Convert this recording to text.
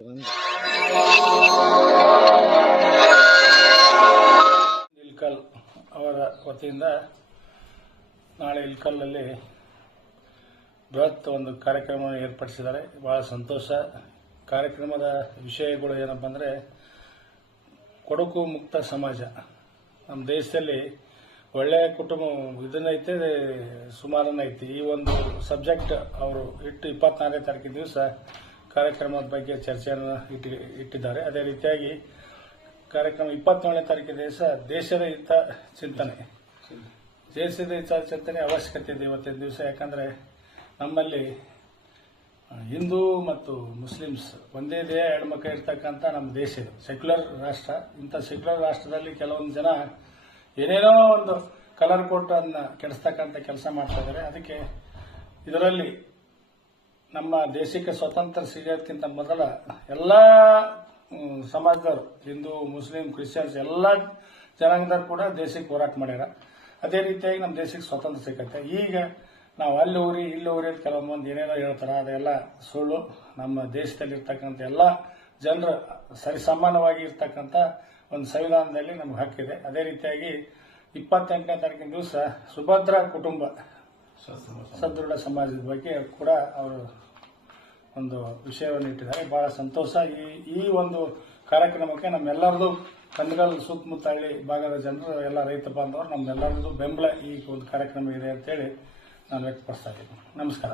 ಇಲ್ಕಲ್ ಅವರ ವತಿಯಿಂದ ನಾಳೆ ಇಲ್ಕಲ್ನಲ್ಲಿ ಬೃಹತ್ ಒಂದು ಕಾರ್ಯಕ್ರಮವನ್ನು ಏರ್ಪಡಿಸಿದ್ದಾರೆ. ಬಹಳ ಸಂತೋಷ. ಕಾರ್ಯಕ್ರಮದ ವಿಷಯಗಳು ಏನಪ್ಪ ಅಂದರೆ ಕೊಡಕು ಮುಕ್ತ ಸಮಾಜ. ನಮ್ಮ ದೇಶದಲ್ಲಿ ಒಳ್ಳೆಯ ಕುಟುಂಬ ಇದನ್ನೈತೆ, ಸುಮಾರನ್ನೈತಿ. ಈ ಒಂದು ಸಬ್ಜೆಕ್ಟ್ ಅವರು 24ನೇ ತಾರೀಕಿನ ದಿವಸ ಕಾರ್ಯಕ್ರಮದ ಬಗ್ಗೆ ಚರ್ಚೆಯನ್ನು ಇಟ್ಟಿದ್ದಾರೆ. ಅದೇ ರೀತಿಯಾಗಿ ಕಾರ್ಯಕ್ರಮ 27ನೇ ತಾರೀಕಿನ ದಿವಸ ದೇಶದ ಹಿತ ಚಿಂತನೆ, ದೇಶದ ಹಿತ ಚಿಂತನೆ ಅವಶ್ಯಕತೆ ಇದೆ ಇವತ್ತಿನ ದಿವಸ. ಯಾಕಂದರೆ ನಮ್ಮಲ್ಲಿ ಹಿಂದೂ ಮತ್ತು ಮುಸ್ಲಿಮ್ಸ್ ಒಂದೇ ದೇಹ ಹೆಣ್ಮಕ್ಳು ಇರ್ತಕ್ಕಂಥ ನಮ್ಮ ದೇಶ ಇದು, ಸೆಕ್ಯುಲರ್ ರಾಷ್ಟ್ರ. ಇಂಥ ಸೆಕ್ಯುಲರ್ ರಾಷ್ಟ್ರದಲ್ಲಿ ಕೆಲವೊಂದು ಜನ ಏನೇನೋ ಒಂದು ಕಲರ್ ಕೊಟ್ಟು ಅದನ್ನ ಕೆಡಿಸ್ತಕ್ಕಂಥ ಕೆಲಸ ಮಾಡ್ತಾ ಇದ್ದಾರೆ. ಅದಕ್ಕೆ ಇದರಲ್ಲಿ ನಮ್ಮ ದೇಶಕ್ಕೆ ಸ್ವತಂತ್ರ ಸಿಗೋದಕ್ಕಿಂತ ಮೊದಲ ಎಲ್ಲ ಸಮಾಜದವರು, ಹಿಂದೂ, ಮುಸ್ಲಿಂ, ಕ್ರಿಶ್ಚಿಯನ್ಸ್ ಎಲ್ಲ ಜನಾಂಗದವರು ಕೂಡ ದೇಶಕ್ಕೆ ಹೋರಾಟ ಮಾಡ್ಯಾರ. ಅದೇ ರೀತಿಯಾಗಿ ನಮ್ಮ ದೇಶಕ್ಕೆ ಸ್ವತಂತ್ರ ಸಿಕ್ಕತ್ತೆ. ಈಗ ನಾವು ಅಲ್ಲಿ ಊರಿ ಇಲ್ಲಿ ಊರಿ ಕೆಲವು ಮಂದಿ ಏನೇನೋ ಹೇಳ್ತಾರೆ, ಅದೆಲ್ಲ ಸುಳ್ಳು. ನಮ್ಮ ದೇಶದಲ್ಲಿರ್ತಕ್ಕಂಥ ಎಲ್ಲ ಜನರು ಸರಿಸಮಾನವಾಗಿ ಇರ್ತಕ್ಕಂಥ ಒಂದು ಸಂವಿಧಾನದಲ್ಲಿ ನಮ್ಗೆ ಹಕ್ಕಿದೆ. ಅದೇ ರೀತಿಯಾಗಿ 28ನೇ ತಾರೀಕಿನ ದಿವಸ ಸುಭದ್ರ ಕುಟುಂಬ ಸದೃಢ ಸಮಾಜದ ಬಗ್ಗೆ ಕೂಡ ಅವರು ಒಂದು ವಿಷಯವನ್ನು ಇಟ್ಟಿದ್ದಾರೆ. ಬಹಳ ಸಂತೋಷ. ಈ ಒಂದು ಕಾರ್ಯಕ್ರಮಕ್ಕೆ ನಮ್ಮೆಲ್ಲರದು ಕಂದಗಲ್ ಸುತ್ತಮುತ್ತ ಹಳ್ಳಿ ಭಾಗದ ಜನರು, ಎಲ್ಲ ರೈತ ಬಾಂಧವರು, ನಮ್ಮೆಲ್ಲರದು ಬೆಂಬಲ ಈ ಒಂದು ಕಾರ್ಯಕ್ರಮ ಇದೆ ಅಂತೇಳಿ ನಾನು ವ್ಯಕ್ತಪಡಿಸ್ತಾ ಇದ್ದೀನಿ. ನಮಸ್ಕಾರ.